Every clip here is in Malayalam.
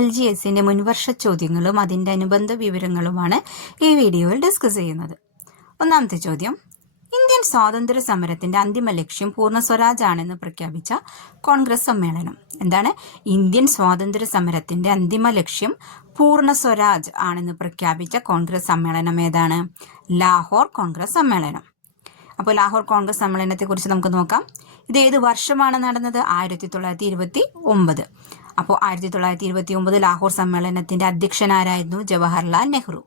LGSന്റെ മുൻവർഷ ചോദ്യങ്ങളും അതിൻ്റെ അനുബന്ധ വിവരങ്ങളുമാണ് ഈ വീഡിയോയിൽ ഡിസ്കസ് ചെയ്യുന്നത്. ഒന്നാമത്തെ ചോദ്യം, ഇന്ത്യൻ സ്വാതന്ത്ര്യ സമരത്തിന്റെ അന്തിമ ലക്ഷ്യം പൂർണ്ണ സ്വരാജ് ആണെന്ന് പ്രഖ്യാപിച്ച കോൺഗ്രസ് സമ്മേളനം. എന്താണ്? ഇന്ത്യൻ സ്വാതന്ത്ര്യ സമരത്തിന്റെ അന്തിമ ലക്ഷ്യം പൂർണ്ണ സ്വരാജ് ആണെന്ന് പ്രഖ്യാപിച്ച കോൺഗ്രസ് സമ്മേളനം ഏതാണ്? ലാഹോർ കോൺഗ്രസ് സമ്മേളനം. അപ്പോൾ ലാഹോർ കോൺഗ്രസ് സമ്മേളനത്തെ കുറിച്ച് നമുക്ക് നോക്കാം. ഇത് ഏത് വർഷമാണ് നടന്നത്? 1929. അപ്പോൾ 1929 ലാഹോർ സമ്മേളനത്തിന്റെ അധ്യക്ഷനാരായിരുന്നു ജവഹർലാൽ നെഹ്റു.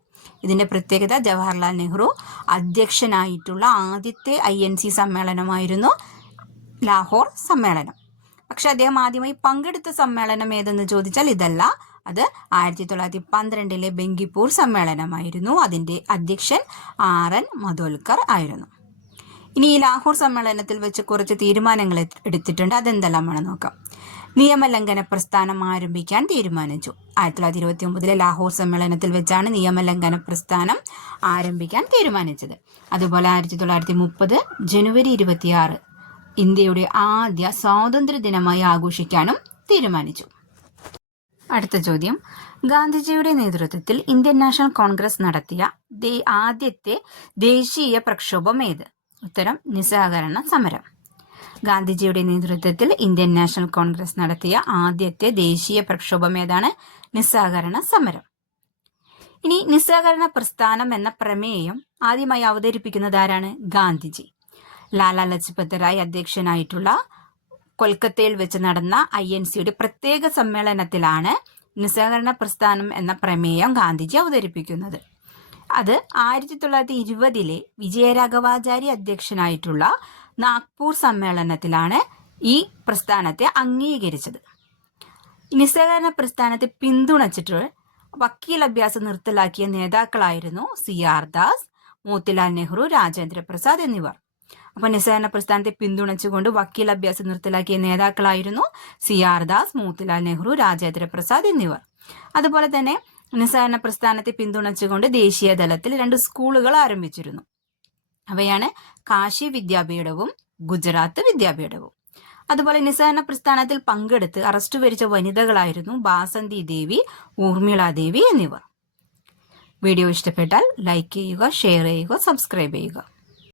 ഇതിന്റെ പ്രത്യേകത, ജവഹർലാൽ നെഹ്റു അധ്യക്ഷനായിട്ടുള്ള ആദ്യത്തെ INC സമ്മേളനമായിരുന്നു ലാഹോർ സമ്മേളനം. പക്ഷെ അദ്ദേഹം ആദ്യമായി പങ്കെടുത്ത സമ്മേളനം ഏതെന്ന് ചോദിച്ചാൽ ഇതല്ല. അത് 1912 ബങ്കിപ്പൂർ സമ്മേളനമായിരുന്നു. അതിന്റെ അധ്യക്ഷൻ RN മധോൽക്കർ ആയിരുന്നു. ഇനി ഈ ലാഹോർ സമ്മേളനത്തിൽ വെച്ച് കുറച്ച് തീരുമാനങ്ങൾ എടുത്തിട്ടുണ്ട്. അതെന്തെല്ലാമാണ് നോക്കാം. നിയമലംഘന പ്രസ്ഥാനം ആരംഭിക്കാൻ തീരുമാനിച്ചു. 1929 ലാഹോർ സമ്മേളനത്തിൽ വെച്ചാണ് നിയമലംഘന പ്രസ്ഥാനം ആരംഭിക്കാൻ തീരുമാനിച്ചത്. അതുപോലെ 1930 ജനുവരി 26 ഇന്ത്യയുടെ ആദ്യ സ്വാതന്ത്ര്യ ദിനമായി ആഘോഷിക്കാനും തീരുമാനിച്ചു. അടുത്ത ചോദ്യം, ഗാന്ധിജിയുടെ നേതൃത്വത്തിൽ ഇന്ത്യൻ നാഷണൽ കോൺഗ്രസ് നടത്തിയ ആദ്യത്തെ ദേശീയ പ്രക്ഷോഭം ഏത്? ഉത്തരം, നിസ്സഹകരണ സമരം. ഗാന്ധിജിയുടെ നേതൃത്വത്തിൽ ഇന്ത്യൻ നാഷണൽ കോൺഗ്രസ് നടത്തിയ ആദ്യത്തെ ദേശീയ പ്രക്ഷോഭം ഏതാണ്? നിസ്സഹകരണ സമരം. ഇനി നിസ്സഹകരണ പ്രസ്ഥാനം എന്ന പ്രമേയം ആദ്യമായി അവതരിപ്പിക്കുന്നത് ആരാണ്? ഗാന്ധിജി. ലാലാ ലജ്പത് റായ് അധ്യക്ഷനായിട്ടുള്ള കൊൽക്കത്തയിൽ വെച്ച് നടന്ന INCയുടെ പ്രത്യേക സമ്മേളനത്തിലാണ് നിസ്സഹകരണ പ്രസ്ഥാനം എന്ന പ്രമേയം ഗാന്ധിജി അവതരിപ്പിക്കുന്നത്. അത് 1920 വിജയരാഘവാചാരി അധ്യക്ഷനായിട്ടുള്ള നാഗ്പൂർ സമ്മേളനത്തിലാണ് ഈ പ്രസ്ഥാനത്തെ അംഗീകരിച്ചത്. നിസ്സഹകരണ പ്രസ്ഥാനത്തെ പിന്തുണച്ചിട്ട് വക്കീൽ അഭ്യാസം നിർത്തലാക്കിയ നേതാക്കളായിരുന്നു CR ദാസ്, മോത്തിലാൽ നെഹ്റു, രാജേന്ദ്ര പ്രസാദ് എന്നിവർ. അപ്പോൾ നിസ്സഹകരണ പ്രസ്ഥാനത്തെ പിന്തുണച്ചുകൊണ്ട് വക്കീൽ അഭ്യാസം നിർത്തലാക്കിയ നേതാക്കളായിരുന്നു CR ദാസ്, മോത്തിലാൽ നെഹ്റു, രാജേന്ദ്ര പ്രസാദ് എന്നിവർ. അതുപോലെ തന്നെ നിസ്സഹകരണ പ്രസ്ഥാനത്തെ പിന്തുണച്ചുകൊണ്ട് ദേശീയ തലത്തിൽ 2 സ്കൂളുകൾ ആരംഭിച്ചിരുന്നു. അവയാണ് കാശി വിദ്യാപീഠവും ഗുജറാത്ത് വിദ്യാപീഠവും. അതുപോലെ നിസ്സഹകരണ പ്രസ്ഥാനത്തിൽ പങ്കെടുത്ത് അറസ്റ്റ് വരിച്ച വനിതകളായിരുന്നു ബാസന്തി ദേവി, ഊർമിള ദേവി എന്നിവർ. വീഡിയോ ഇഷ്ടപ്പെട്ടാൽ ലൈക്ക് ചെയ്യുക, ഷെയർ ചെയ്യുക, സബ്സ്ക്രൈബ് ചെയ്യുക.